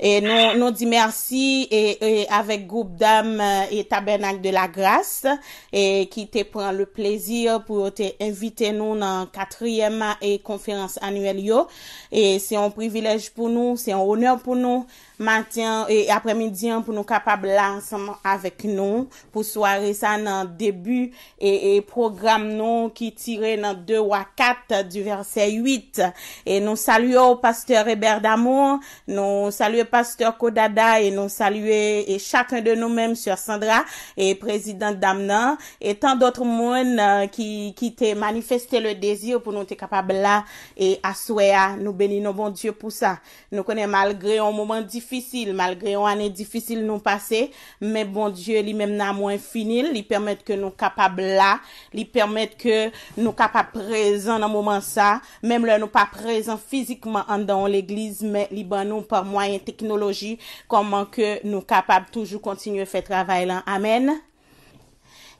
Et nous dit merci et avec groupe d'âmes et tabernacle de la grâce et qui te prend le plaisir pour te inviter nous dans 4e et conférence annuelle yo. Et c'est un privilège pour nous, c'est un honneur pour nous matin et après-midi pour nous capables là ensemble avec nous pour soirée ça dans début et programme nous qui tiré dans 2 ou 4 du verset 8 et nous saluons pasteur Hébert d'Amour, nous saluons pasteur Kodada et nous saluer et chacun de nous-mêmes sœur Sandra et présidente Damna et tant d'autres monde qui t'ont manifesté le désir pour nous être capable là et assoya nous bénissons bon Dieu pour ça. Nous connaissons malgré un moment difficile, malgré une année difficile nous passer, mais bon Dieu lui-même n'a moins fini, lui permet que nous capables là, lui permet que nous capables présents dans moment ça, même là nous pas présents physiquement dans l'église, mais liban nous par moyen technologie, comment que nous capables toujours continuer faire travail là. Amen.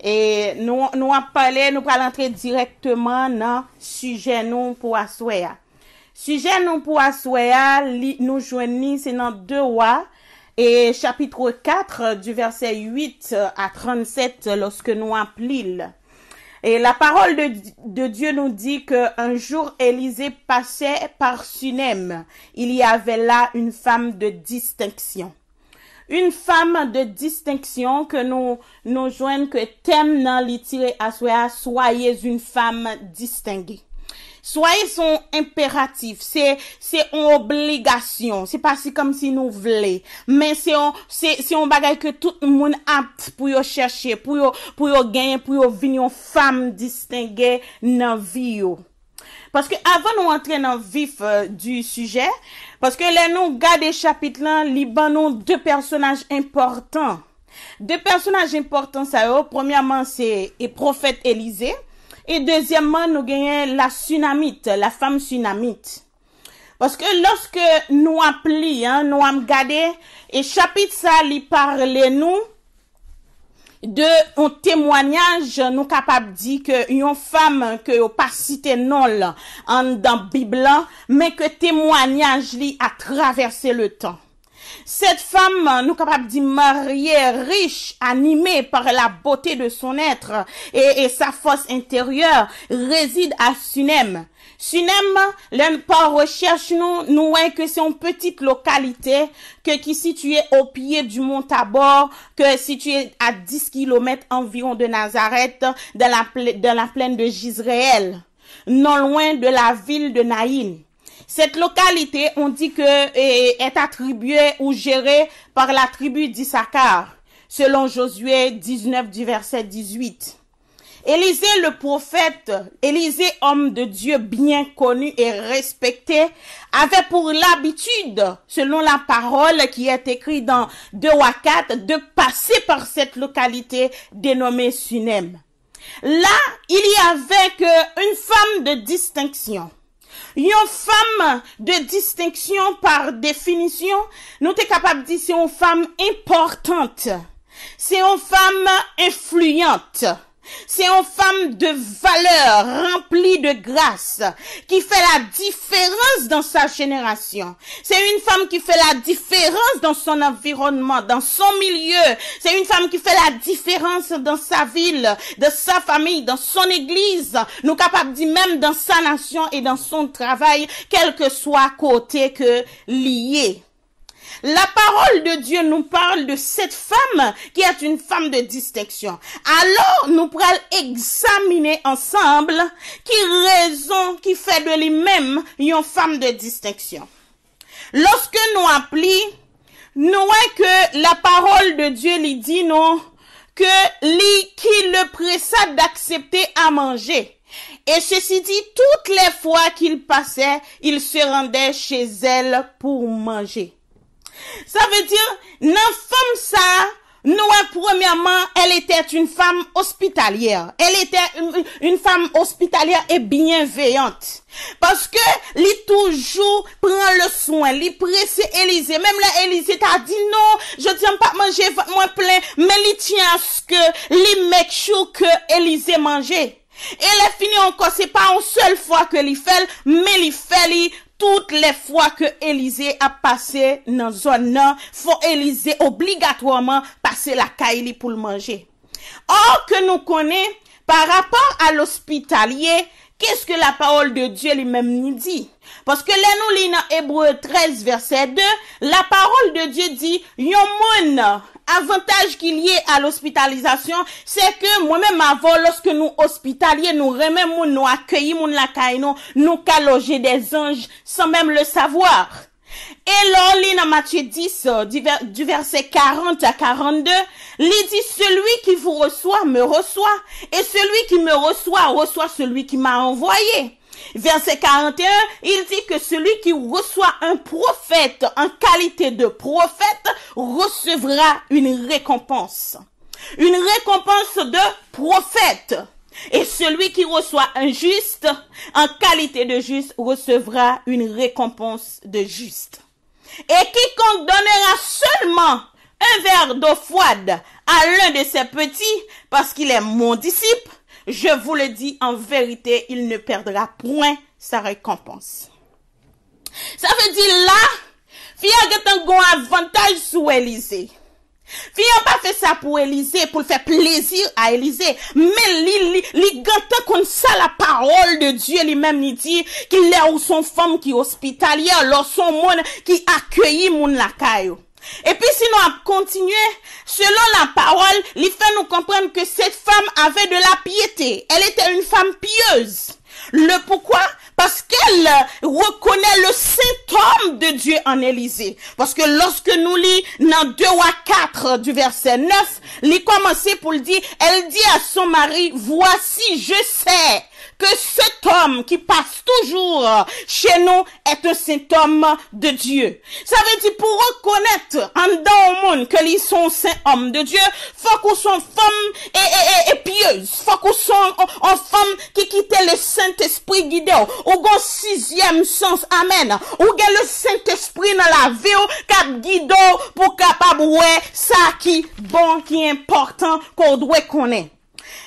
Et nous allons entrer directement dans sujet nous pour assoya. Sujet nous pour assoya, nous joignons c'est dans 2 Rois et chapitre 4 du verset 8 à 37 lorsque nous appelons. Et la parole de Dieu nous dit que un jour Élisée passait par Sunem. Il y avait là une femme de distinction. Une femme de distinction que nous joignons que thème dans l'itire assoya, soyez une femme distinguée. Soyez son impératif, c'est une obligation, c'est pas si comme si nous voulons, mais c'est un bagage que tout le monde apte pour yo chercher, pour yo gagner, pour yo venir une femme distinguée dans vie yo. Parce que avant nous entrer dans le vif du sujet, parce que là nous garder chapitre là, liban nous 2 personnages importants. 2 personnages importants ça yo, premièrement c'est le prophète Élisée. Et deuxièmement, nous gagnons la Sunamite, la femme Sunamite. Parce que lorsque nous appelons, nous avons regardé, et chapitre ça, il parle nous de un témoignage, nous capables de dire que une femme que n'a pas cité non là, dans la Bible, mais que témoignage li a traversé le temps. Cette femme, nous capables de mariée, riche, animée par la beauté de son être et sa force intérieure, réside à Sunem. Sunem, l'un par recherche, nous voyons que c'est une petite localité qui est située au pied du mont Tabor, que située à 10 km environ de Nazareth, dans la plaine de Jizréel, non loin de la ville de Naïn. Cette localité, on dit que est attribuée ou gérée par la tribu d'Issachar, selon Josué 19 du verset 18. Élisée le prophète, Élisée homme de Dieu bien connu et respecté, avait pour l'habitude, selon la parole qui est écrite dans 2 Rois 4, de passer par cette localité dénommée Sunem. Là, il y avait une femme de distinction. Une femme de distinction par définition, nous sommes capables de dire c'est une femme importante. C'est une femme influente. C'est une femme de valeur, remplie de grâce, qui fait la différence dans sa génération. C'est une femme qui fait la différence dans son environnement, dans son milieu. C'est une femme qui fait la différence dans sa ville, dans sa famille, dans son église. Nous capables de dire même dans sa nation et dans son travail, quel que soit côté que lié. La parole de Dieu nous parle de cette femme qui est une femme de distinction. Alors, nous pourrons examiner ensemble qui raison qui fait de lui-même une femme de distinction. Lorsque nous appelons, nous voyons que la parole de Dieu lui dit non, que lui qui le pressa d'accepter à manger. Et ceci dit, toutes les fois qu'il passait, il se rendait chez elle pour manger. Ça veut dire, une femme ça, nous, premièrement, elle était une femme hospitalière. Elle était une femme hospitalière et bienveillante. Parce que, lui toujours prend le soin, lui presse Élisée. Même là, Élisée t'a dit non, je tiens pas manger moins plein, mais lui tient à ce que, lui make sure que Élisée mangeait. Et elle finit encore, c'est pas une seule fois que lui fait, mais lui fait, toutes les fois que Élisée a passé dans zone nan, faut Élisée obligatoirement passer la caille pour le manger. Or que nous connaissons par rapport à l'hospitalier, qu'est-ce que la parole de Dieu lui-même nous dit? Parce que là nous lisons dans Hébreux 13 verset 2, la parole de Dieu dit yon moun avantage qu'il y ait à l'hospitalisation, c'est que moi-même avant lorsque nous hospitaliers nous remet moun nous accueillir moun la caille nous ka loger des anges sans même le savoir. Et là, lit dans Matthieu 10, du verset 40 à 42, il dit, celui qui vous reçoit me reçoit, et celui qui me reçoit, reçoit celui qui m'a envoyé. Verset 41, il dit que celui qui reçoit un prophète en qualité de prophète recevra une récompense. Une récompense de prophète. Et celui qui reçoit un juste, en qualité de juste, recevra une récompense de juste. Et quiconque donnera seulement un verre d'eau froide à l'un de ses petits, parce qu'il est mon disciple, je vous le dis en vérité, il ne perdra point sa récompense. Ça veut dire là, fille a un bon avantage sur Élisée. Fille n'a pas fait ça pour Élisée, pour faire plaisir à Élisée, mais li ganta comme ça la parole de Dieu lui-même il dit qu'il est ou son femme qui est hospitalière, alors son monde qui accueillit moun la caillou. Et puis sinon à continuer, selon la parole, il fait nous comprendre que cette femme avait de la piété. Elle était une femme pieuse. Le pourquoi? Parce qu'elle reconnaît le symptôme de Dieu en Élisée. Parce que lorsque nous lisons dans 2 à 4 du verset 9, il commence pour le dire, elle dit à son mari, voici je sais que cet homme qui passe toujours chez nous est un saint homme de Dieu. Ça veut dire pour reconnaître en dedans au monde que ils sont saint homme de Dieu, faut qu'on soit femme et pieuse, faut qu'on soit en femme qui quitte le Saint-Esprit guidé, ou gon sixième sens, amen, ou gen le Saint-Esprit dans la vie, cap guido pour capable ouais ça qui bon, qui important qu'on doit connaître.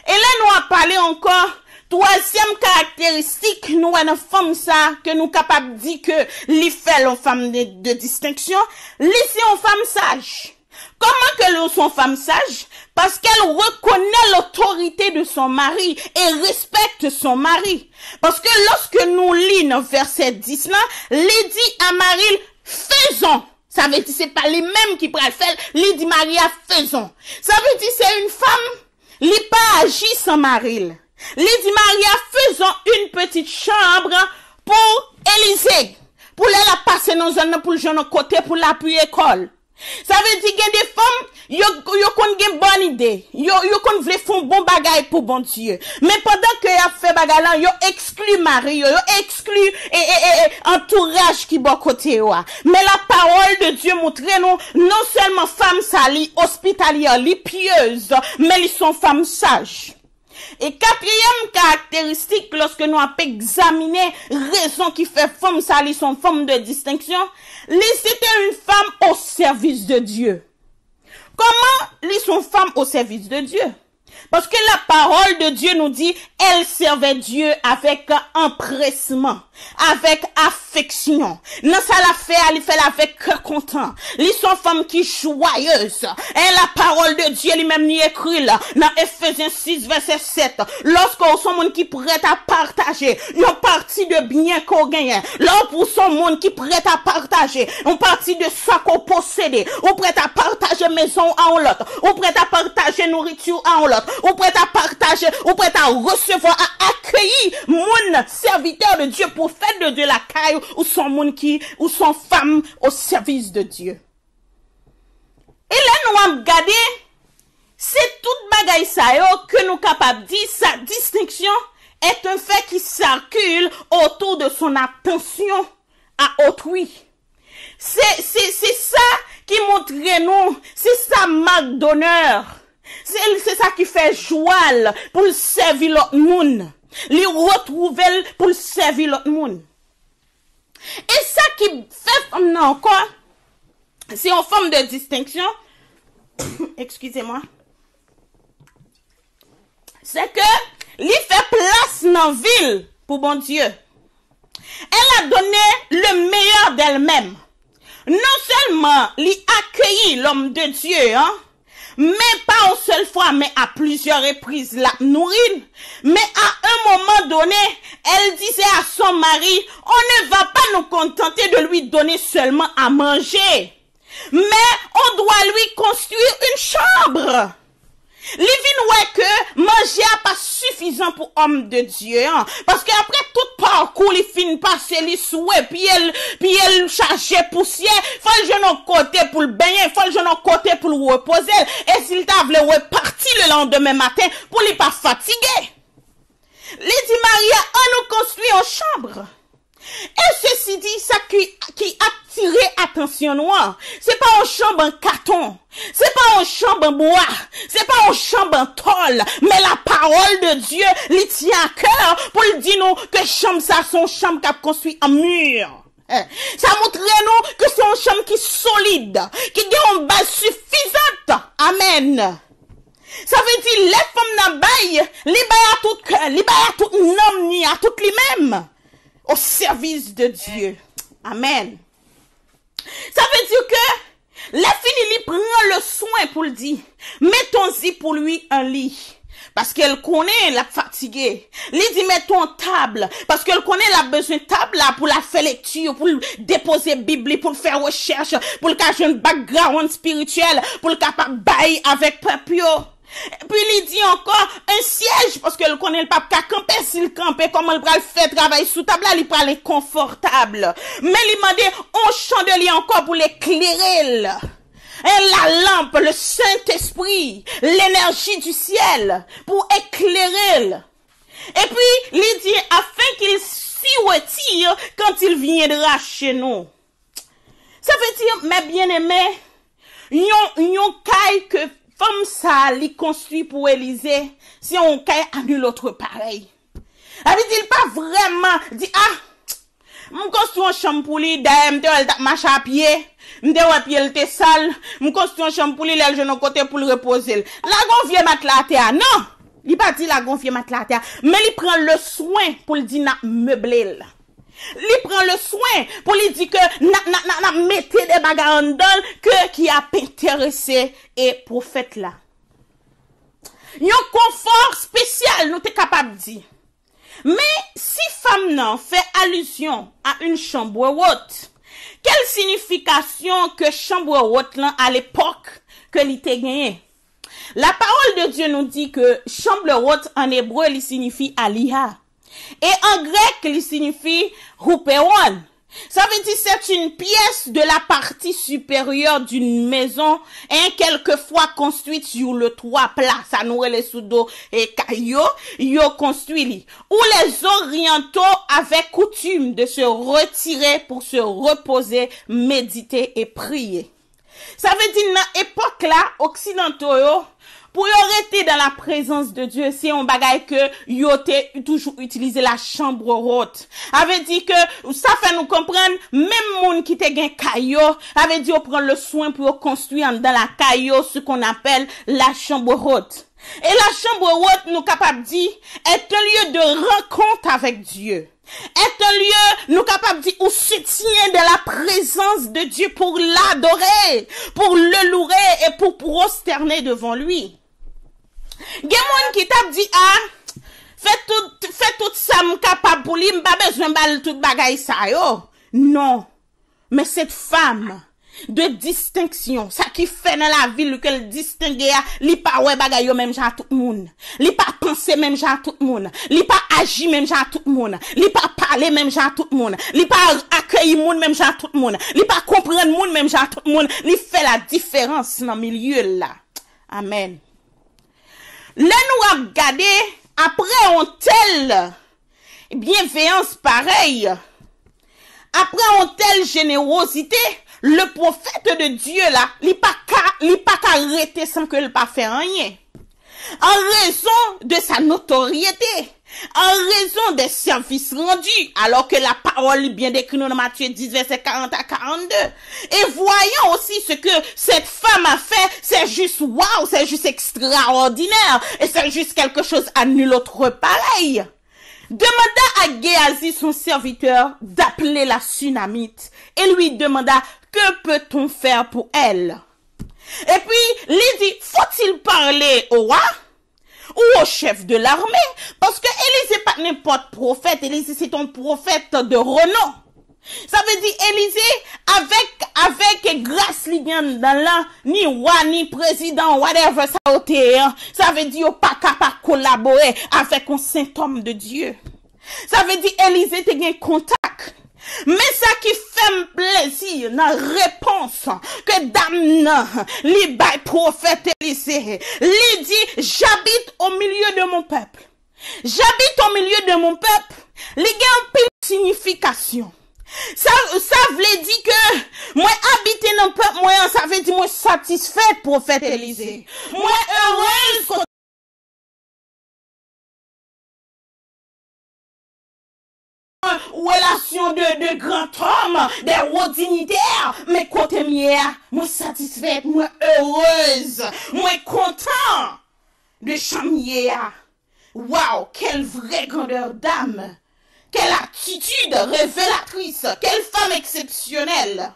Et là nous a parlé encore. Troisième caractéristique, nous, une femme ça, que nous capables de dire que les fait une femme de distinction, les c'est une femme sage. Comment que nous sont femme sage? Parce qu'elle reconnaît l'autorité de son mari et respecte son mari. Parce que lorsque nous lisons verset 10 là, il dit à Marie, faisons. Ça veut dire c'est pas les mêmes qui prennent faire, il dit Maria, faisons. Ça veut dire c'est une femme, il pas agi sans mari. Lydie Maria faisant une petite chambre pour Élisée. Pour la passer dans un pour le jeune côté pour l'appuyer école. Ça veut dire qu'il y a des femmes, yo kon gen bonne idée. Yo kon vle font bon bagay pour bon Dieu. Mais pendant que y a fait bagay là, yo exclut mari, yo exclut entourage qui bon côté wa. Mais la parole de Dieu montre nous non seulement femmes sali hospitalières, li pieuses, mais ils sont femmes sages. Et quatrième caractéristique, lorsque nous avons examiné raison qui fait femme sali son femme de distinction, c'était une femme au service de Dieu. Comment les sont femmes au service de Dieu? Parce que la parole de Dieu nous dit, elle servait Dieu avec empressement, avec affection. Non, ça la fait, elle fait avec cœur content. Ils sont femmes qui joyeuses. Et la parole de Dieu lui-même n'y écrit là, dans Ephésiens 6, verset 7. Lorsqu'on sont monde qui prêt à partager, une partie de bien qu'on gagne. Lorsqu'on sont monde qui prêt à partager, une partie de ça qu'on possède, ou prêt à partager maison à l'autre, ou prêt à partager nourriture à l'autre. Ou prêt à partager, ou prêt à recevoir, à accueillir mon serviteur de Dieu, prophète de Dieu, la caille, ou son monde qui, ou son femme au service de Dieu. Et là, nous avons regardé, c'est toute bagaille ça, que nous capables de dire, sa distinction est un fait qui circule autour de son attention à autrui. C'est ça qui montre nous, c'est sa marque d'honneur. C'est ça qui fait joie pour servir l'autre monde. Les retrouver pour servir l'autre monde. Et ça qui fait non encore, c'est une forme de distinction. Excusez-moi. C'est que il fait place dans la ville pour bon Dieu. Elle a donné le meilleur d'elle-même. Non seulement lui accueillir l'homme de Dieu, hein, mais pas une seule fois, mais à plusieurs reprises la nourrir. Mais à un moment donné, elle disait à son mari, on ne va pas nous contenter de lui donner seulement à manger, mais on doit lui construire une chambre. Livine ouais que manger a pas suffisant pour homme de Dieu, hein? Parce que après tout parcours, il finit passer les souhaits, puis elle charger poussière, faut le jeune côté pour le baigner, faut le jeune côté pour le reposer, et s'il t'a voulu repartir le lendemain matin, pour lui pas fatiguer. Il dit Maria, on nous construit une chambre. Et ceci dit, ça qui attirait attention noire, c'est pas une chambre en carton, c'est pas une chambre en bois, c'est pas une chambre en tôle, mais la parole de Dieu, lui tient à cœur pour lui dire nous que chambre ça, son chambre qu'a construit en mur. Ça montre nous que c'est une chambre qui est solide, qui a une base suffisante. Amen. Ça veut dire, les femmes n'a bail, les bail à tout cœur, les bail à tout nom, ni à tout lui-même. Au service de Dieu. Amen. Ça veut dire que la fille lui prend le soin pour le dire. Mettons-y pour lui un lit. Parce qu'elle connaît la fatiguée. Lui dit mettons une table. Parce qu'elle connaît la besoin de table là pour la faire lecture, pour déposer Bible, pour faire recherche, pour le cacher un background spirituel, pour le capable bailler avec peuple. Puis il dit encore un siège parce que le connaît le pape qu'à camper s'il camper comment il va faire travail sous table là il va aller confortable mais il demandait un chandelier encore pour l'éclairer et la lampe le Saint-Esprit l'énergie du ciel pour éclairer et puis il dit afin qu'il s'y retire quand il viendra chez nous. Ça veut dire mes bien-aimés yon caille que femme ça li construit pour Élysée, si on caille annule l'autre pareil. Elle dit pas vraiment, dit m'm construit une chambre pour lui, d'ailleurs m'te marche à pied, m'te ouais pied elle te sale, m'm construit une chambre pour lui, elle jeune côté pour le reposer. La gonfie matelas terre, non, il pas dit la gonfie matelas terre, mais il prend le soin pour le dire n'a meubler. Il prend le soin pour lui dire que n'a mettez des bagages en dedans que qui a intéressé et prophète là. Yon confort spécial nous t'es capable de dire. Mais si femme nan fait allusion à une chambre haute, quelle signification que chambre haute là à l'époque que l'ité gagné? La parole de Dieu nous dit que chambre haute en hébreu il signifie aliyah. Et en grec, il signifie Rupewan. Ça veut dire c'est une pièce de la partie supérieure d'une maison, quelquefois construite sur le toit plat. Ça nous les sous-dos et caillou, yo construit où les orientaux avaient coutume de se retirer pour se reposer, méditer et prier. Ça veut dire dans époque là, occidentaux, pour rester dans la présence de Dieu, c'est un bagay que yo te toujours utilisé la chambre haute. Avait dit que ça fait nous comprendre même moun qui te gen kayo, avait dit on prend le soin pour construire dans la kayo ce qu'on appelle la chambre haute. Et la chambre haute nous capable dire est un lieu de rencontre avec Dieu. Est un lieu nous capable dire où se tient de la présence de Dieu pour l'adorer, pour le louer et pour prosterner devant lui. Gen moun qui t'a dit fait tout ça m'capable pour lui, m'pas besoin bal tout bagay ça yo. Non. Mais cette femme de distinction, ça qui fait dans la ville que le distinguer, li pas ouais bagay yo même genre tout le monde. Li pas penser même genre tout le monde. Li pas agir même genre tout le monde. Li pas parler même genre tout le monde. Li pas accueillir monde même genre tout le monde. Li pas comprendre monde même genre tout le monde. Li fait la différence dans le milieu là. Amen. Là nous regarder après on telle bienveillance pareille, après on telle générosité, le prophète de Dieu là, il pas arrêter sans que il pas faire rien. En raison de sa notoriété, en raison des services rendus, alors que la parole bien décrit dans Matthieu 10, verset 40 à 42. Et voyons aussi ce que cette femme a fait, c'est juste waouh, c'est juste extraordinaire, et c'est juste quelque chose à nul autre pareil. demanda à Géasi, son serviteur, d'appeler la Sunamite et lui demanda, que peut-on faire pour elle? Et puis, il dit, faut-il parler au roi ou au chef de l'armée? Parce que Élisée n'est pas n'importe prophète, Élisée c'est un prophète de renom. Ça veut dire Élisée avec grâce ligne dans là ni roi ni président whatever ça ôté, ça veut dire pas capable collaborer avec un saint homme de Dieu. Ça veut dire Élisée te gain contact. Mais ça qui fait plaisir dans réponse que dame li bay prophète Élisée, li dit j'habite au milieu de mon peuple. J'habite au milieu de mon peuple. Li gen pile signification. Ça veut dire que moi habiter dans le peuple moi ça veut dire moi satisfait prophète Élisée. Moi heureuse relation de grand homme, des hauts dignitaires, mais côté mien, moi satisfaite, moi heureuse, moi content de chamier. Waouh, quelle vraie grandeur d'âme. Quelle attitude révélatrice, quelle femme exceptionnelle.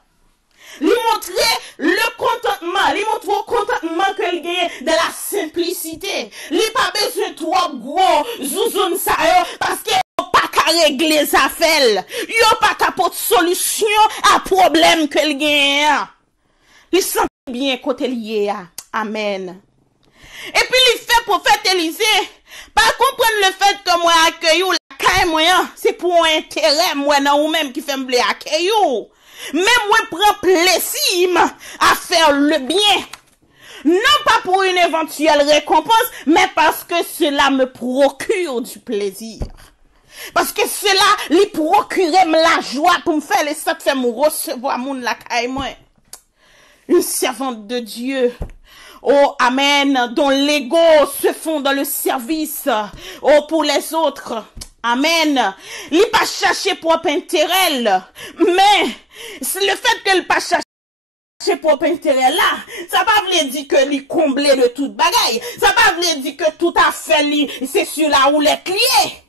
Lui montrer le contentement, lui montrer le contentement qu'elle gagne de la simplicité. Lui pas besoin de trop gros zouzoun ça parce que pas qu'à régler sa affaires. Yo pas qu'à porter solution à problème qu'elle gagne. Il sent bien côté lié. Amen. Et puis il fait prophète Élisée, pas comprendre le fait que moi accueille ou la caille moyen, c'est pour un intérêt moi non ou même qui fait me accueillir. Mais moi prends plaisir à faire le bien. Non pas pour une éventuelle récompense, mais parce que cela me procure du plaisir. Parce que cela lui procurait la joie pour me faire les ça fait me recevoir mon la caille moi. Une servante de Dieu. Oh, amen, dont l'ego se fond dans le service, oh, pour les autres. Amen. Il pas chercher propre intérêt, mais le fait qu'elle pas chercher propre intérêt là, ça pas veut dire que lui combler de toute bagaille. Ça pas veut dire que tout à fait c'est sur la roulette liée.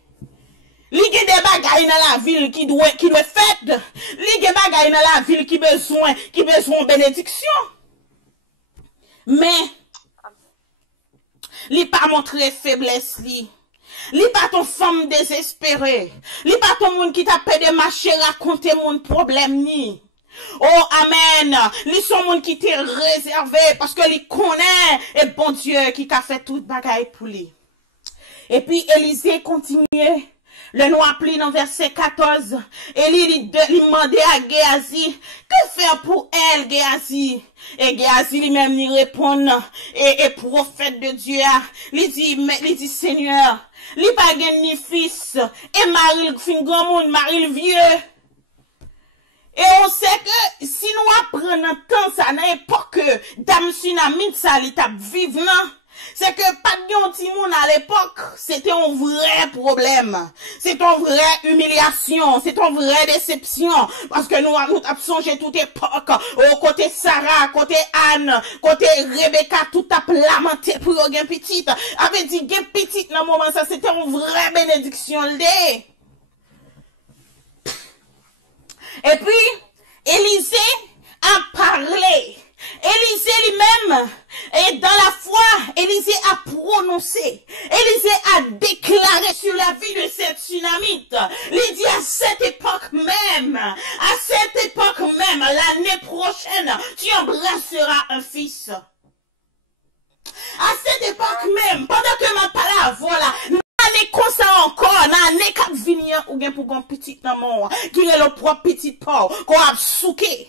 Li gen des bagailles dans la ville qui doit fait. Li gen bagailles dans la ville qui besoin bénédiction. Mais li pas montrer faiblesse li. Li pas ton femme désespérée. Li pas ton monde qui t'a payé de marcher raconter mon problème ni. Oh amen. Li son monde qui t'est réservé parce que li connaît et bon Dieu qui t'a fait toute bagaille pour lui. Et puis Élisée continuait. Le noir pli dans verset 14. Et il demandait à Géasi, que faire pour elle, Géasi? Et Géasi lui-même lui répond, et prophète de Dieu, il dit, Seigneur, il pas ni fils, et Marie, fin grand monde, Marie le vieux. Et on sait que si nous apprenons un temps, ça n'a pas que dame Sunamite, ça l'étape vivant. C'est que pas de petit monde à l'époque, c'était un vrai problème. C'est une vraie humiliation, c'est une vraie déception. Parce que nous avons songé toute époque, au côté Sarah, côté Anne, côté Rebecca, tout a lamenté pour une petite. Avait dit, une petite dans le moment, ça c'était une vraie bénédiction. Et puis, Élisée a parlé. Élisée lui-même, et dans la foi, Élisée a prononcé, Élisée a déclaré sur la vie de cette Sunamite. Il dit à cette époque même, l'année prochaine, tu embrasseras un fils. À cette époque même, pendant que ma parole, voilà, l'année comme ça encore, l'année qui vient, ou bien pour un petit maman, qui est le propre petit porc, qu'on a souqué.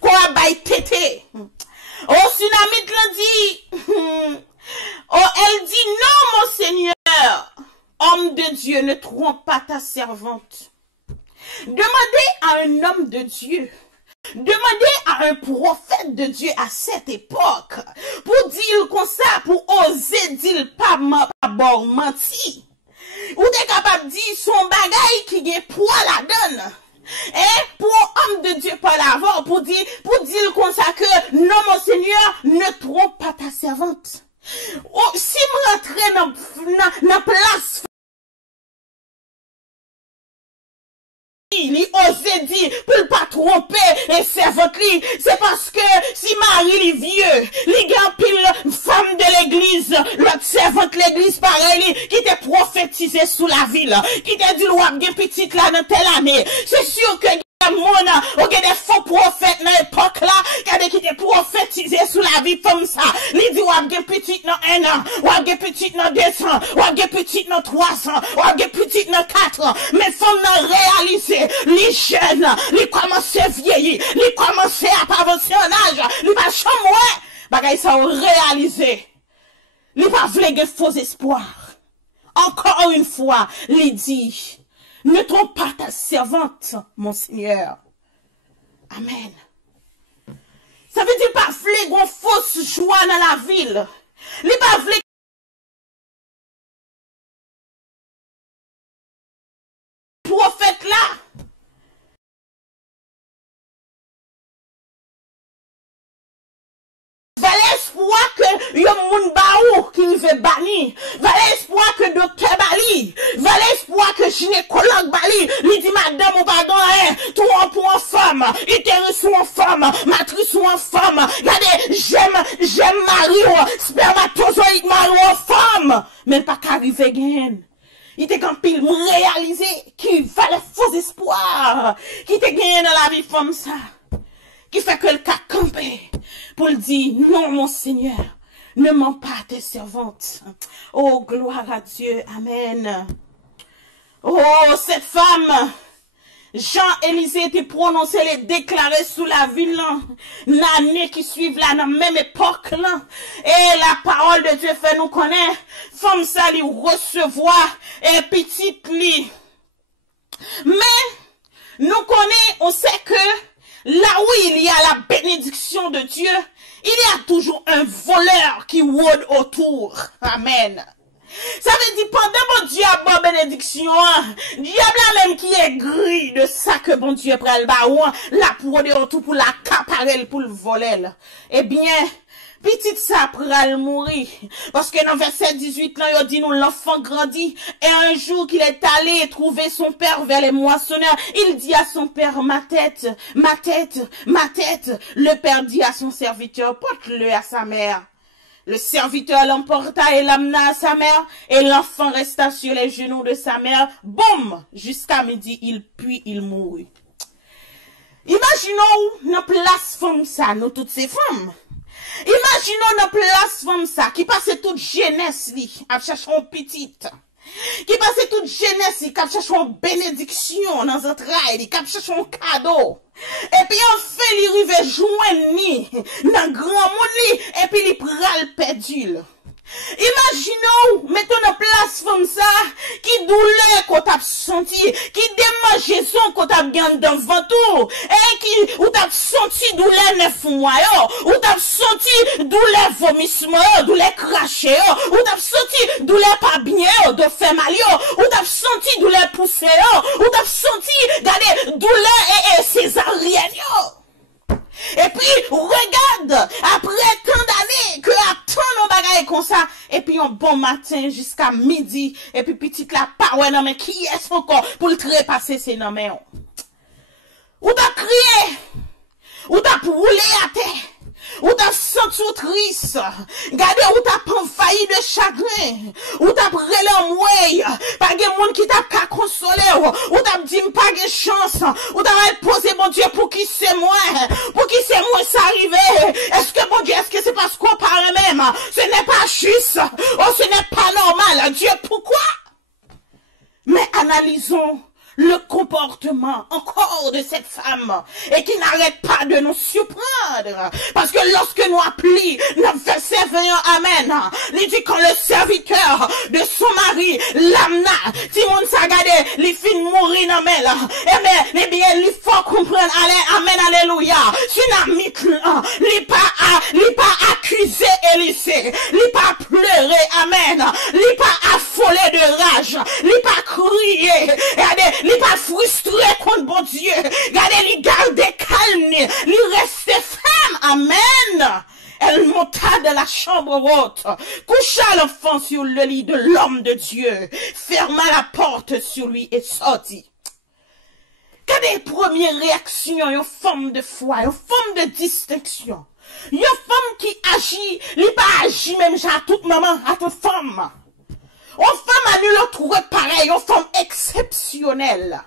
Quoi bay tété. Oh, Sunamite l'a dit. Oh, elle dit non, mon Seigneur. Homme de Dieu, ne trompe pas ta servante. Demandez à un homme de Dieu. Demandez à un prophète de Dieu à cette époque. Pour dire comme ça, pour oser dire pas bon menti. Ou t'es capable de dire son bagaille qui est poids la donne. Et pour homme de Dieu par l'avant, pour dire comme ça que non mon Seigneur, ne trompe pas ta servante. Oh, si me rentrer dans place li ose dit, pour ne pas tromper et servante li, c'est parce que si Marie li vieux, li gen pile femme de l'église, l'autre servante l'église pareil, qui te prophétisé sous la ville, qui te dit l'ouap gen petite là dans telle année, c'est sûr que ou des faux prophètes dans l'époque là, qui te prophétisé sous la vie comme ça. Li dit, ou gen petit dans 1 an, ou gen petit dans 2 ans, ou gen petit dans 3 ans, ou gen petit dans 4 ans. Mais femme nan réalisé, les jeunes, les commencent à vieillir, les commencent à avancer en âge, les pas chambre, bagay ça ont réalisé. Les pas vle gen faux espoir. Encore une fois, li dit, ne trompe pas ta servante, mon Seigneur. Amen. Ça veut dire pas vle gon fausse joie dans la ville. Li pas vle prophète là. Valait espoir que yon moun baou qui veut bani. Valait espoir que docteur bali. Valait espoir que gynécologue bali. Lui dit madame ou pardon hein, tout en pour en femme, utérus ou en femme, matrice ou en femme. Regardez, j'aime Marie, spermatozoïde Marie en femme. Mais pas qu'arriver gain. Il était quand pile réalisé qu'il fallait faux espoir. Qui te gagne dans la vie comme ça. Qui fait que le cas campé pour le dire, non mon Seigneur, ne mens pas à tes servantes. Oh, gloire à Dieu, amen. Oh, cette femme, Jean-Élisée était prononcé, les déclaré sous la ville, l'année qui suivent là, dans la même époque là. Et la parole de Dieu fait nous connaître, femme ça lui recevoir, et petite lui. Mais, nous connaissons, on sait que, là où il y a la bénédiction de Dieu, il y a toujours un voleur qui rôde autour. Amen. Ça veut dire, pendant mon Dieu a bonne bénédiction, diable même qui est gris de ça que bon Dieu prend le baouan, la pour autour pour la caparer, pour le voler. Eh bien, petite ça pral mourir. Parce que dans verset 18, là, il dit nous, l'enfant grandit. Et un jour qu'il est allé trouver son père vers les moissonneurs, il dit à son père, ma tête, ma tête, ma tête. Le père dit à son serviteur, porte-le à sa mère. Le serviteur l'emporta et l'amena à sa mère, et l'enfant resta sur les genoux de sa mère. Boum! Jusqu'à midi, il mourut. Imaginons nos place femme ça, nous toutes ces femmes. Imaginons nos place femme ça, qui passe toute jeunesse li, à chercher une petite. Qui passe toute jeunesse li, qui cherche une bénédiction dans un travail, qui cherche un cadeau. Et puis enfin, il arrive joindre ni, dans grand monde li, et puis il pral perdu. Imaginons, mettons en place comme ça, qui douleur qu'on t'a senti, qui démangeaison qu'on t'a gagné dans le ventre, et qui, ou t'a senti douleur neuf mois, ou t'a senti douleur vomissement, douleur craché, ou t'a senti douleur pas bien, de fait mal, ou t'a senti douleur poussée, ou t'a senti, regardez, douleur et césarienne, Et puis, regarde, après tant d'années, que à tant de bagailles comme ça, et puis un bon matin jusqu'à midi, et puis petite la parole, non mais qui est-ce encore pour le trépasser ses noms? Ou t'as crié, ou t'as roulé à terre, ou t'as senti triste, regardez, ou t'as envahi de chagrin, ou t'as brûlé en mouille, pas de monde qui t'a qu'à consoler, ou t'as dit pas de chance, ou t'as posé mon Dieu pour qui c'est moi ça arrivé, est-ce que mon Dieu, est-ce que c'est parce qu'on parle même, ce n'est pas juste, oh ce n'est pas normal, Dieu pourquoi? Mais analysons le comportement encore de cette femme et qui n'arrête pas de nous surprendre. Parce que lorsque nous appelons dans verset 21, amen, il dit quand le serviteur de son mari l'amena, Timon Sagade, les filles mourir dans elle, eh bien, il faut comprendre, amen, alléluia, Tsunamite, il pas accusé Élisée, il pas pleuré, amen, il pas affolé de rage, il pas crié, il pas frustré contre bon Dieu. Regardez, il garde calme, il reste ferme. Amen. Elle monta de la chambre haute, coucha l'enfant sur le lit de l'homme de Dieu, ferma la porte sur lui et sortit. Quelle est la première réaction, une forme de foi, une forme de distinction. Une femme qui agit, elle pas agit même à toute maman, à toute femme. Une femme a nous trouvé pareil, une femme exceptionnelle.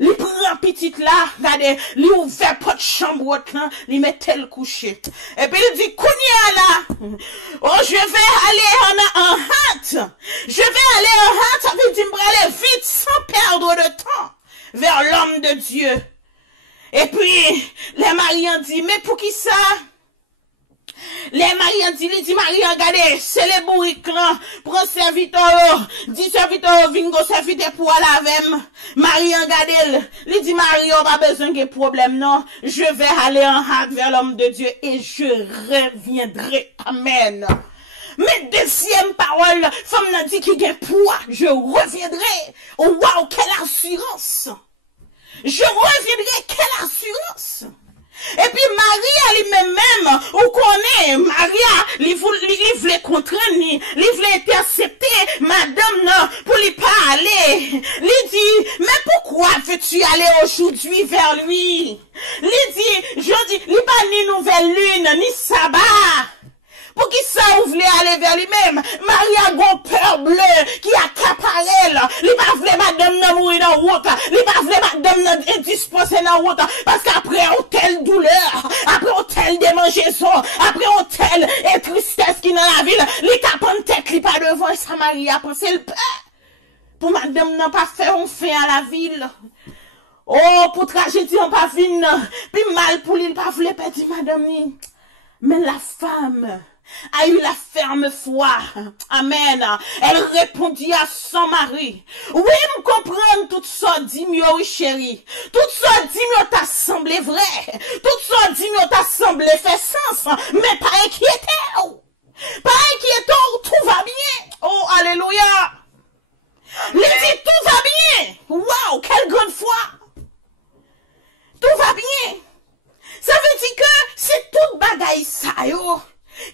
Li prend petite là, regardez, li ouvert porte chambre là, li met tel coucher. Et puis il dit, Kounia là, oh je vais aller en hâte. Je vais aller en hâte, ça veut dire aller vite sans perdre de temps vers l'homme de Dieu. Et puis, les mariés dit, mais pour qui ça? Les mariés dit, Marie, regardez, c'est les bourriques là, prends serviteur, dit serviteur, vingo serviteur pour aller avec. Marie, regardez, il dit, Marie, on pas besoin de problème, non. Je vais aller en hâte vers l'homme de Dieu et je reviendrai. Amen. Mais deuxième parole, femme n'a dit qu'il y a poids, je reviendrai. Oh, wow, quelle assurance. Je reviendrai, quelle assurance. Et puis Maria lui-même, on connaît, Maria, il voulait contraindre, il voulait intercepter madame non, pour lui pas aller. Il dit, mais pourquoi veux-tu aller aujourd'hui vers lui? Il dit, je dis, il pas ni nouvelle lune, ni sabbat. Pour qui ça vous voulez aller vers lui-même? Maria a une peur bleue qui accapare elle. Il pas voulu madame n'a mourir dans la route. Il pas voulu madame n'a indisposée dans la route. Parce qu'après on telle douleur, après on telle démangeaison, après on telle et tristesse qui dans la ville, il tape en tête, il pas devant et ça Maria pensé le peur. Pour madame n'a pas fait on fait à la ville. Oh, pour tragédie on pas vine. Puis mal pour lui, il pas voulu perdre madame ni. Mais la femme a eu la ferme foi. Amen. Elle répondit à son mari. Oui, me comprendre tout ça dit mieux, oui, chérie. Tout ça dit mieux t'a semblé vrai. Tout ça dit mieux t'a semblé fait sens. Mais pas inquiété. Pas inquiété, tout va bien. Oh, alléluia. Il dit tout va bien. Waouh, quelle grande foi. Tout va bien. Ça veut dire que c'est toute bagaille ça, yo,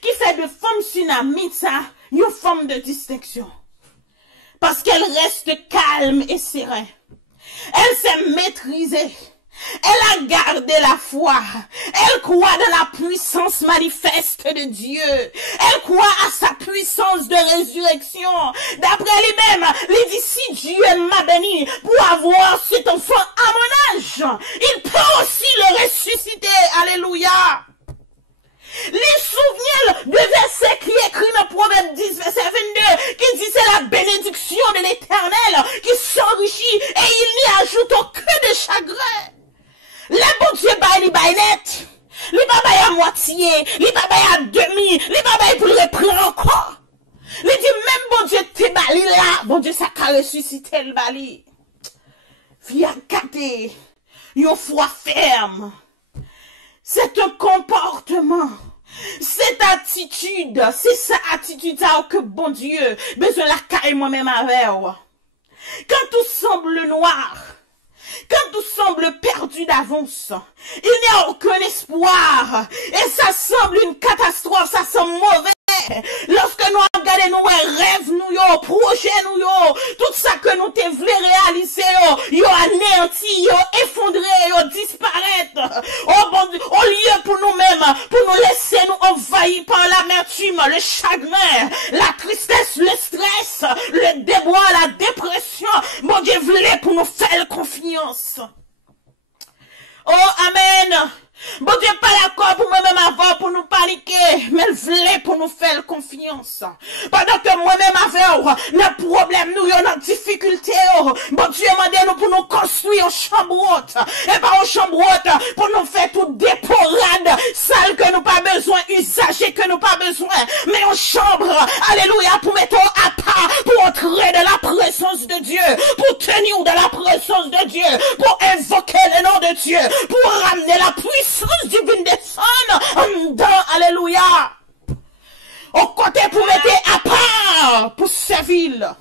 qui fait de femme tsunami, ça, une forme de distinction. Parce qu'elle reste calme et sereine. Elle s'est maîtrisée. Elle a gardé la foi. Elle croit dans la puissance manifeste de Dieu. Elle croit à sa puissance de résurrection. D'après lui-même, il dit, si Dieu m'a béni pour avoir cet enfant à mon âge, il peut aussi le ressusciter. Alléluia. Les souvenirs de verset qui est écrit dans Proverbe 10, verset 22, qui dit c'est la bénédiction de l'Éternel qui s'enrichit et il n'y ajoute aucun de chagrin. Le bon Dieu baille net. Les babaye à moitié, les babaye à demi, les babaye pour le reprendre encore. Il dit même bon Dieu te bali là, bon Dieu ça a ressuscité le bali. Viens garder une foi ferme. C'est un comportement. Cette attitude, c'est sa attitude que bon Dieu besoin la caille moi-même avec. Quand tout semble noir, quand tout semble perdu d'avance, il n'y a aucun espoir. Et ça semble une catastrophe, ça semble mauvais. Lorsque nous regardons nos rêves, nous, projets, nous, tout ça que nous te voulons réaliser, yo anéanti, yo effondré, yo disparaître. Oh bon Dieu, au lieu pour nous-mêmes, pour nous laisser nous envahir par l'amertume, le chagrin, la tristesse, le stress, le débois, la dépression, bon Dieu voulait pour nous faire confiance. Oh, amen. Bon Dieu pas d'accord pour moi-même avant pour nous paniquer, mais elle voulait pour nous faire confiance. Pendant que moi-même avant, nos problèmes, nous, nos difficultés, bon Dieu m'a dit nous pour nous construire une chambre haute. Et pas une chambre haute pour nous faire tout déporade, salle que nous pas besoin, usager que nous pas besoin, mais une chambre, alléluia, pour mettre à part, pour entrer dans la présence de Dieu, pour tenir dans la présence de Dieu, pour invoquer le nom de Dieu, pour ramener la puissance divine descendre dans, alléluia, au côté pour mettre à part pour servir.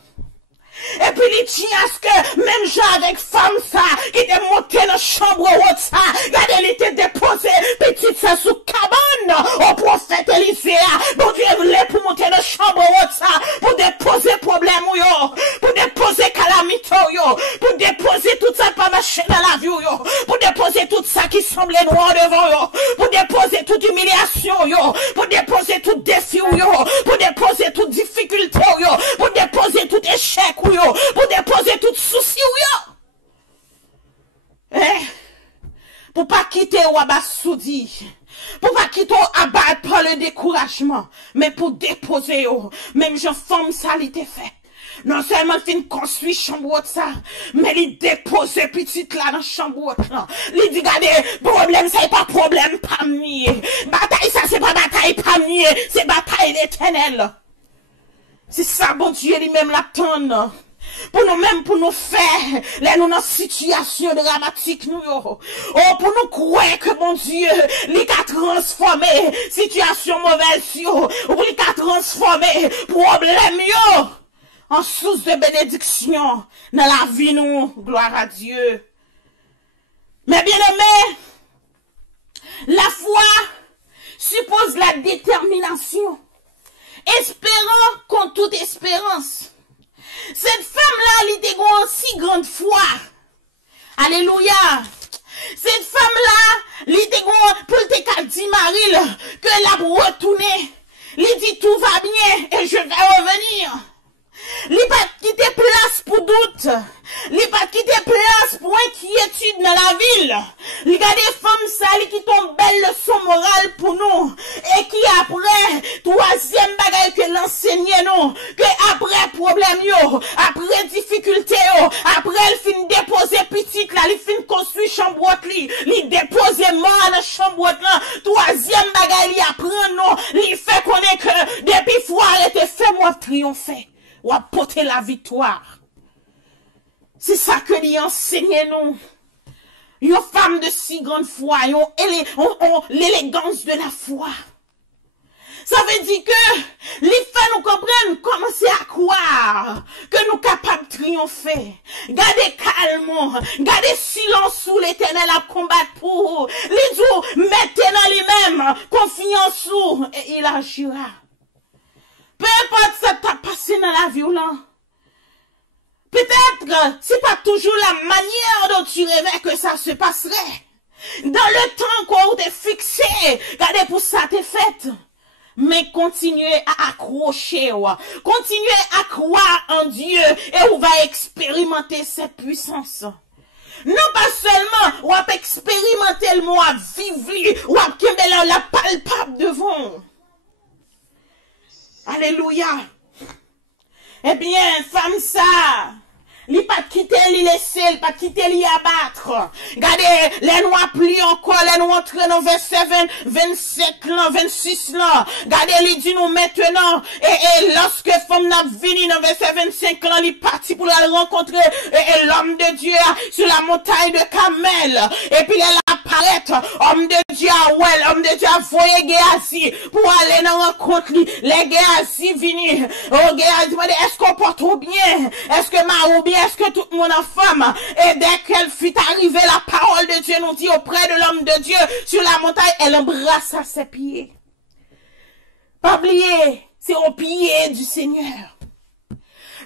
Et puis il tient à ce que même gens avec femme ça, qui était monté dans la chambre haute ça, regardez, il était déposé petite ça sous cabane au prophète Élisée. Bon Dieu voulait pour monter dans la chambre haute ça, pour déposer problème yo, pour déposer calamité yo, pour déposer tout ça pas marcher dans bénédiction, yo, pour déposer tout défi, yo, pour déposer toute difficulté, yo, pour déposer tout échec, yo, pour déposer tout souci, yo. Pour pas quitter ou abasoudi, pour pas quitter ou abattre par le découragement, mais pour déposer, yo, même j'en femme ça, il t'est fait. Non seulement fin construit chambre ça, mais il dépose petite là dans chambre là. Il dit regardez, problème ça est pas problème pas nier. Bataille ça c'est pas bataille pas nier, c'est bataille d'éternel. C'est ça bon Dieu lui-même l'attend. Pour nous-mêmes, pour nous faire, là nous dans situation dramatique nous yo. Oh pour nous croire que bon Dieu, il a transformé situation mauvaise yo, ou il a transformé problème yo en source de bénédiction dans la vie nous, gloire à Dieu. Mais bien aimé, la foi suppose la détermination, espérant contre toute espérance. Cette femme-là, elle était en si grande foi. Alléluia. Cette femme-là, elle était pour te dire Marie qu'elle a retourné. Elle dit tout va bien et je vais revenir. Li pas quitter place pour doute. Li pas quitter place pour inquiétude dans la ville. Li gade femme ça qui tombe belle leçon morale pour nous. Et qui après, troisième bagaille que l'enseigne nous. Que après problème yo, après difficulté yo, après elle fin déposer petite là, li fin construire chambre li déposer mort dans chambre là. Troisième bagaille li apprend nous, li fait connaître que depuis foire était fait moi triompher. Ou apporter la victoire. C'est ça que lui enseigne nous. Une femme de si grande foi, l'élégance de la foi. Ça veut dire que les femmes nous comprennent, commencer à croire que nous sommes capables de triompher. Gardez calme, gardez silence sous l'éternel à combattre pour. Les jours, mettez dans lui-même confiance sous et il agira. Peu importe ça t'a passé dans la vie ou non. Peut-être c'est pas toujours la manière dont tu rêvais que ça se passerait. Dans le temps qu'on t'est fixé, regardez pour ça t'es fait. Mais continuez à accrocher, continuez à croire en Dieu et on va expérimenter cette puissance. Non pas seulement on va expérimenter le mot à vivre, ou à kembele la palpable devant. Alléluia. Eh bien, femme ça, li pas quitter, li laisser, li pas quitter, li abattre. Regardez, les noirs plient encore, les noirs entrent dans verset 27 là, 26 là. Regardez, li dit nous maintenant, et lorsque femme n'a venu dans verset 25 là, li parti pour aller rencontrer l'homme de Dieu sur la montagne de Carmel. Et puis elle apparaît, homme de Dieu, ouais, l'homme de Dieu a voyé Géasi pour aller dans rencontre li. Les Géasi vini, oh Géasi m'a dit, est-ce qu'on porte bien? Est-ce que ma ou bien? Est-ce que tout le monde a femme? Et dès qu'elle fut arrivée, la parole de Dieu nous dit auprès de l'homme de Dieu sur la montagne, elle embrassa ses pieds. Pas oublier, c'est au pied du Seigneur.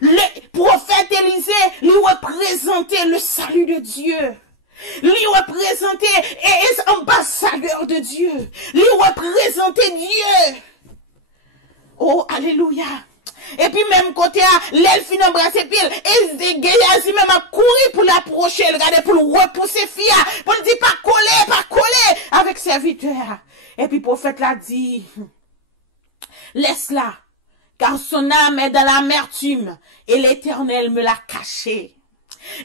Le prophète Élisée lui représentait le salut de Dieu. Lui représentait et ambassadeur de Dieu. Lui représentait Dieu. Oh, alléluia. Et puis même côté l'elle finit embrasser pied et Géasi même a couru pour l'approcher, regarder pour le repousser fia, pour le dire pas coller avec serviteur. Et puis prophète l'a dit, laisse-la, car son âme est dans l'amertume et l'Éternel me l'a caché.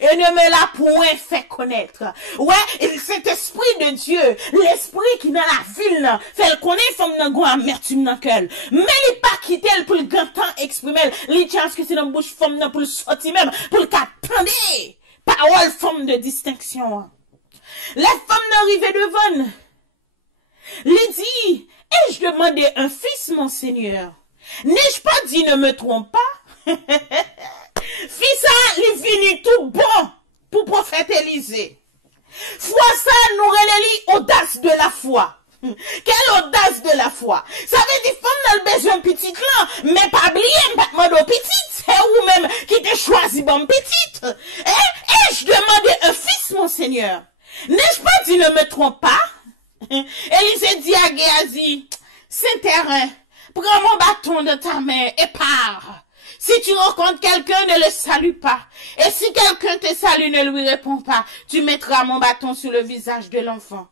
Et ne me l'a point fait connaître. Ouais, et cet esprit de Dieu, l'esprit qui dans la ville, fait le connaître femme nan gon amertume dans cœur. Mais il pas quitter pour le grand temps exprimer. Il chance que c'est dans bouche femme nan pour le sortir même, pour le qu'attendre. Parole femme de distinction. La femme n'arrivait devant. Il dit, ai-je demandé un fils, mon Seigneur? N'ai-je pas dit ne me trompe pas? Fils ça, il venu tout bon pour prophète Élisée. Foi ça, nous relève audace de la foi. Quelle audace de la foi. Ça veut dire, femme n'a besoin de petite là, mais pas oublier, pas de petite. C'est vous-même qui t'ai choisi bon petite. Ai-je demandé un fils, mon Seigneur? N'ai-je pas dit ne me trompe pas? Élisée dit à Géasi, Saint-Terrain, prends mon bâton de ta main et pars. Si tu rencontres quelqu'un, ne le salue pas. Et si quelqu'un te salue, ne lui réponds pas. Tu mettras mon bâton sur le visage de l'enfant.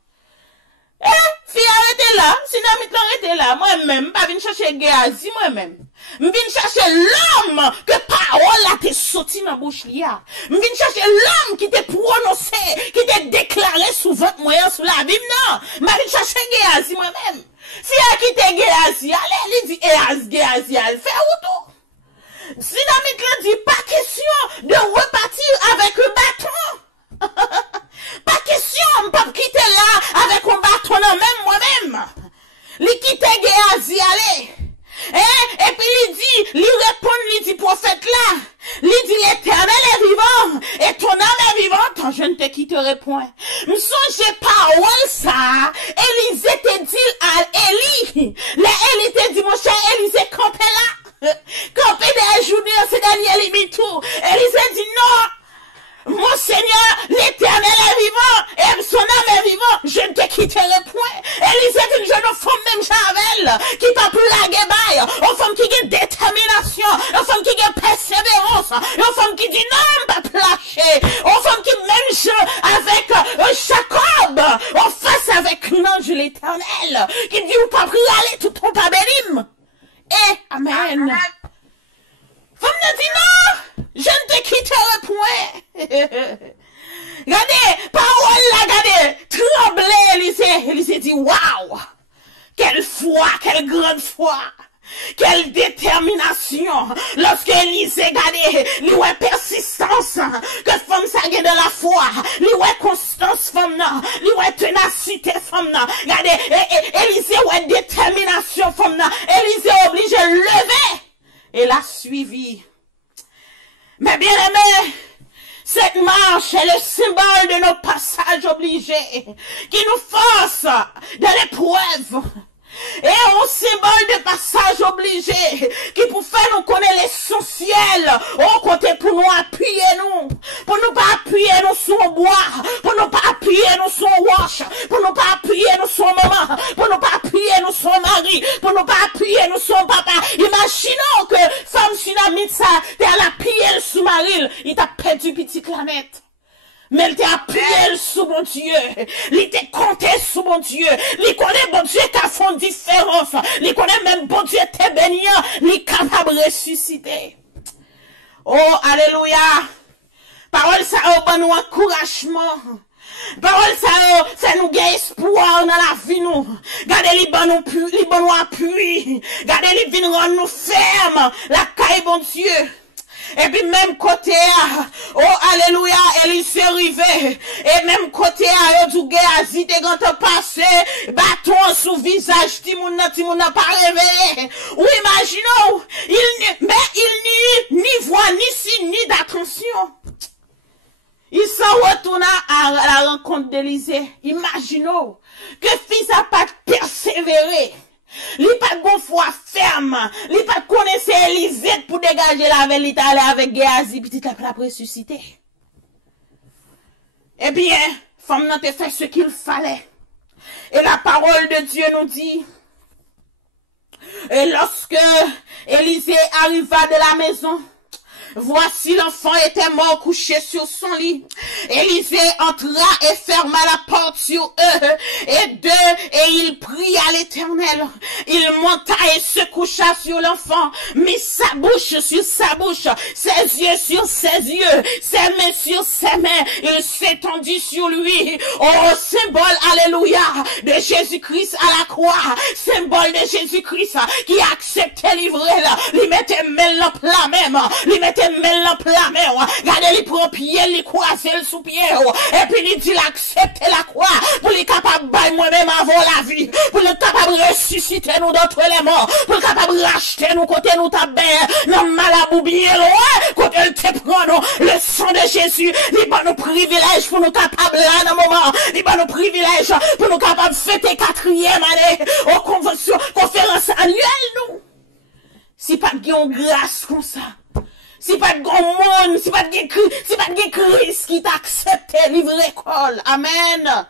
Fille, arrêtez là. Sinon, arrêtez là. Moi-même, pas venir chercher Géasi, moi-même. M'vin chercher l'homme que parole a te sorti dans bouche liya. M'vin chercher l'homme qui te prononcé, qui te déclaré sous votre moyen sous la Bible, non. M'vin chercher Géasi, moi-même. Fille, qui te Géasi, allez, il dit, Géasi, elle fait ou tout? Dynamite le dit, pas question de repartir avec un bâton. Pas question, pas quitter là avec un bâton, non, même moi-même. Li quitte Géasi, allez. Et puis il dit, il répond, il dit prophète là, il dit l'Éternel est vivant, et ton âme est vivante, je ne te quitterai point. M'songe parole ça, Élisée te dit à Élie, Élie te dit, mon cher Élisée, campez là, campez des journées, c'est Daniel et tout. Élisée dit non. Mon Seigneur, l'Éternel est vivant, et son âme est vivant, je ne te quitterai point. Élisée est une jeune femme, même Javel, qui pas plus la guébaille, une femme qui a détermination, une femme qui a persévérance, une femme qui dit non, pas placher, une femme qui même jeu avec Jacob, en face avec l'ange de l'Éternel, qui dit ou pas plus aller tout ton pabelim. Amen. Femme ne dit non, je ne te quitterai point. Regardez, parole là, regardez, tremblez, Élisée. Élisée dit, waouh, quelle foi, quelle grande foi, quelle détermination. Lorsque Élisée, regardez, lui ouais persistance, que femme ça de la foi, lui ouais constance femme non, lui ouais ténacité femme non. Regardez, Élisée ouais détermination femme non. Élisée obligé de lever et l'a suivi. Mais bien aimé, cette marche est le symbole de nos passages obligés qui nous force dans l'épreuve. Et un symbole de passage obligé qui pour faire nous connaître l'essentiel au côté pour nous appuyer nous, pour nous pas appuyer nous sur un bois, pour nous pas appuyer nous sur un wash, pour nous pas appuyer nous sur maman, pour nous pas appuyer nous sur mari, pour nous pas appuyer nous sur papa. Imaginons que femme tsunami ça, t'es à la piller sous mari, il t'a perdu petite planète. Mais il t'a appuyé sous mon Dieu. Il t'a compté sous mon Dieu. Il connaît bon Dieu qui a fait une différence. Il connaît même bon Dieu t'es béni. Il est capable de ressusciter. Oh, alléluia. Parole ça a nous encouragement. Parole ça nous gagne espoir dans la vie nous. Gardez les bons appui. Gardez les vins rendre nous fermes. La caille bon Dieu. Et puis même côté, oh alléluia, Élisée arrivé. Et même côté, yo du Géasi, te gant passé, bâton sous visage, timoun n'a pas réveillé. Ou imaginons, il ni voix, ni signe, ni d'attention. Il s'en retourne à la rencontre d'Élisée. Imaginons que fils a pas persévéré. Li pas de foi ferme, li pas connaissait Élisée pour dégager la vérité avec Géasi petit après la ressuscité. Eh bien, femme n'a pas fait ce qu'il fallait. Et la parole de Dieu nous dit, et lorsque Élisée arriva de la maison, voici l'enfant était mort couché sur son lit. Élisée entra et ferma la porte sur eux. Et il pria à l'Éternel. Il monta et se coucha sur l'enfant, mit sa bouche sur sa bouche, ses yeux sur ses yeux, ses mains sur ses mains. Il s'étendit sur lui. Oh, symbole, alléluia, de Jésus-Christ à la croix. Symbole de Jésus-Christ qui a accepté livrer là. Il mettait main la même. Il mettait mais la main, regardez, il prend pied, il croise le sous pied, et puis il dit, il accepte la croix, pour les capable de moi-même avant la vie, pour le capable de ressusciter nous d'entre les morts, pour le capable de racheter nous côté nous taber, non malabou bien loin, côté le te prend le sang de Jésus, il va nous privilèges pour nous capables là, dans le moment, il va nous privilèges pour nous capables de fêter 4e année, aux conférences annuelles, nous. Si pas de grâce comme ça. Si pas de grand monde, si pas de Christ qui t'accepte, livre école. Amen.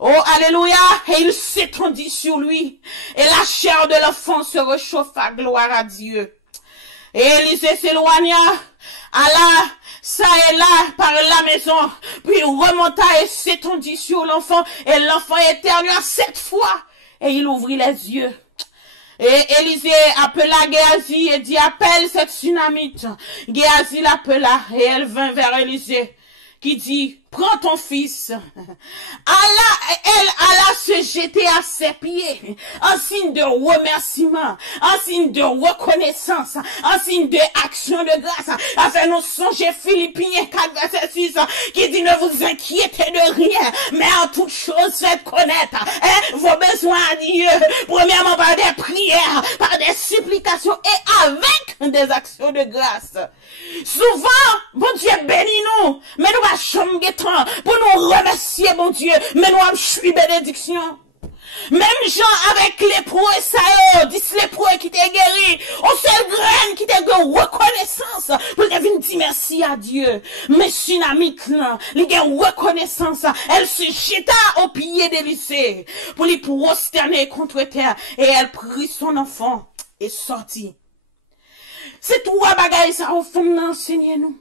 Oh, alléluia. Et il s'étendit sur lui. Et la chair de l'enfant se réchauffa. Gloire à Dieu. Et Élisée s'éloigna, alla ça et là par la maison, puis remonta et s'étendit sur l'enfant. Et l'enfant éternua 7 fois. Et il ouvrit les yeux. Et Élisée appela Géasi et dit, appelle cette Sunamite. Géasi l'appela et elle vint vers Élisée, qui dit, prends ton fils. Elle alla se jeter à ses pieds, en signe de remerciement, en signe de reconnaissance, en signe de action de grâce. Afin nous songer Philippiens 4, verset 6, qui dit, ne vous inquiétez de rien, mais en toute chose faites connaître vos besoins à Dieu, premièrement par des prières, par des supplications et avec des actions de grâce. Souvent, bon Dieu bénit nous, mais nous allons pour nous remercier, mon Dieu, mais nous avons bénédiction. Même gens avec lépreux, ça, 10 lépreux qui t'est guéri, on seul graine qui t'est de reconnaissance, pour venir dire merci à Dieu. Mais Sunamite, il y a reconnaissance, elle se jeta au pied d'Élisée, pour lui prosterner contre terre, et elle prit son enfant, et sortit. C'est trois bagailles, ça, au fond, enseignez-nous.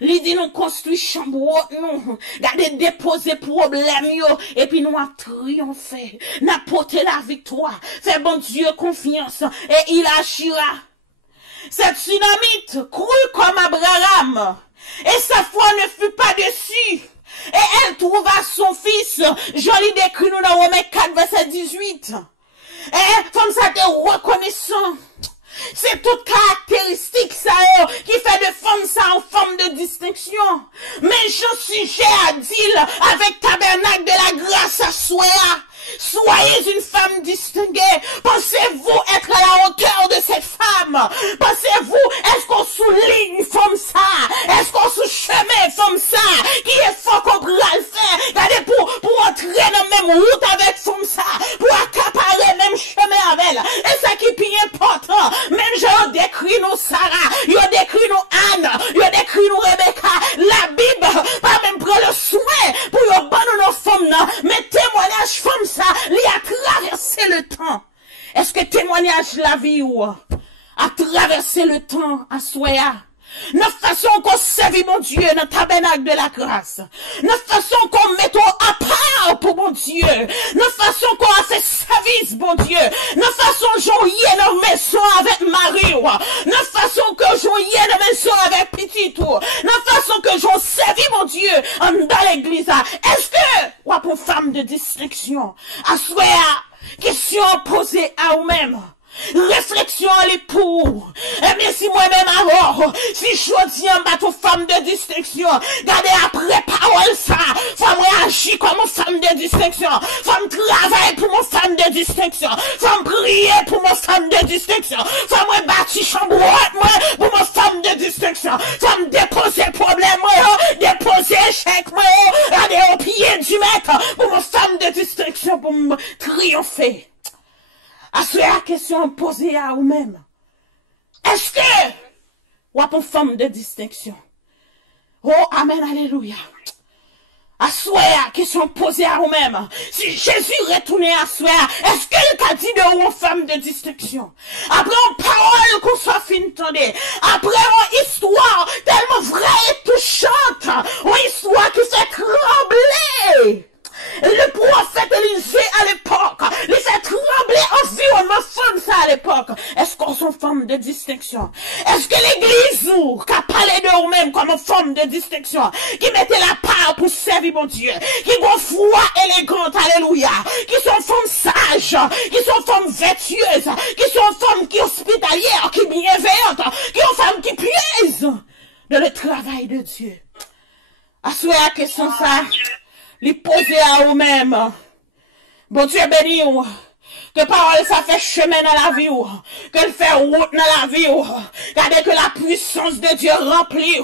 L'idée nous construit chambre, nous, gardez déposer problème, yo, et puis nous a triomphé, n'a porté la victoire, fait bon Dieu confiance, et il agira. Cette Sunamite crut comme Abraham, et sa foi ne fut pas dessus, et elle trouva son fils, joli décrit nous dans Romains 4, verset 18, et comme ça t'es reconnaissant. C'est toute caractéristique ça qui fait de femme ça en forme de distinction. Mais je suis à dire avec tabernacle de la grâce à soi. Soyez une femme distinguée. Pensez-vous être à la hauteur de cette femme? Pensez-vous, est-ce qu'on souligne comme ça? Est-ce qu'on se chemin comme ça? Qui est fort qu'on pourra le faire? Regardez, pour entrer dans la même route avec comme ça, pour accaparer le même chemin avec elle. Et ça qui est plus important, même je décrit nous Sarah, je décrit nous Anne, je décrit nous Rebecca. La Bible, pas même prendre le soin pour y bonne nos femmes, mais témoignage comme ça, il a traversé le temps. Est-ce que témoignage la vie ou a traversé le temps à Soya? Notre façon qu'on servit mon Dieu dans le tabernacle de la grâce. Notre façon qu'on mettons à part pour mon Dieu. Notre façon qu'on a fait service, mon Dieu. Notre façon qu'on y est dans la maison avec Marie. Notre façon que j'en y est dans la maison avec Petit. Notre façon que j'en servi, mon Dieu, dans l'église. Est-ce que, ou pour femme de distinction, à souhait, question posée à vous-même. Réflexion à l'époux. Eh bien, si moi-même alors, si je dis en bateau femme de distinction, regardez après parole ça, femme agir comme une femme de distinction, femme travailler pour mon femme de distinction, femme prier pour mon femme de distinction, femme bâtir chambre moi pour mon femme de distinction, femme déposer problème moi, déposer échec moi, regardez au pied du maître pour mon femme de distinction pour me triompher. À la question posée à vous-même. Est-ce que ou à une femme de distinction? Oh, amen, alléluia. À la question posée à vous-même. Si Jésus retournait à soi, est-ce qu'il a dit de une femme de distinction? Après une parole qu'on soit fin entendue. Après une histoire tellement vraie et touchante. Une histoire qui fait trembler. Le prophète Élisée à l'époque, il fait trembler environnement femme ça à l'époque. Est-ce qu'on sont femme de distinction? Est-ce que l'église ou qui a parlé de vous-même comme une femme de distinction, qui mettait la part pour servir mon Dieu, qui ont foi élégante, alléluia, qui sont femmes sages, qui sont femmes vertueuses, qui sont femmes qui hospitalières, qui bienveillantes, qui sont femmes qui puisent dans le travail de Dieu. À ce la question ça, les poser à vous-même. Bon Dieu béni ou. Que parole ça fait chemin dans la vie ou. Que le fait route dans la vie ou. Regardez que la puissance de Dieu remplit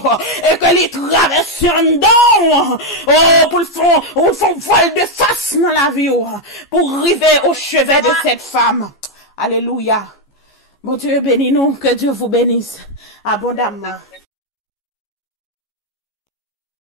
et que les traverse en dedans. Oh, pour le fond, au fond vol de face dans la vie ou. Pour arriver au chevet de cette femme. Alléluia. Bon Dieu béni nous. Que Dieu vous bénisse abondamment.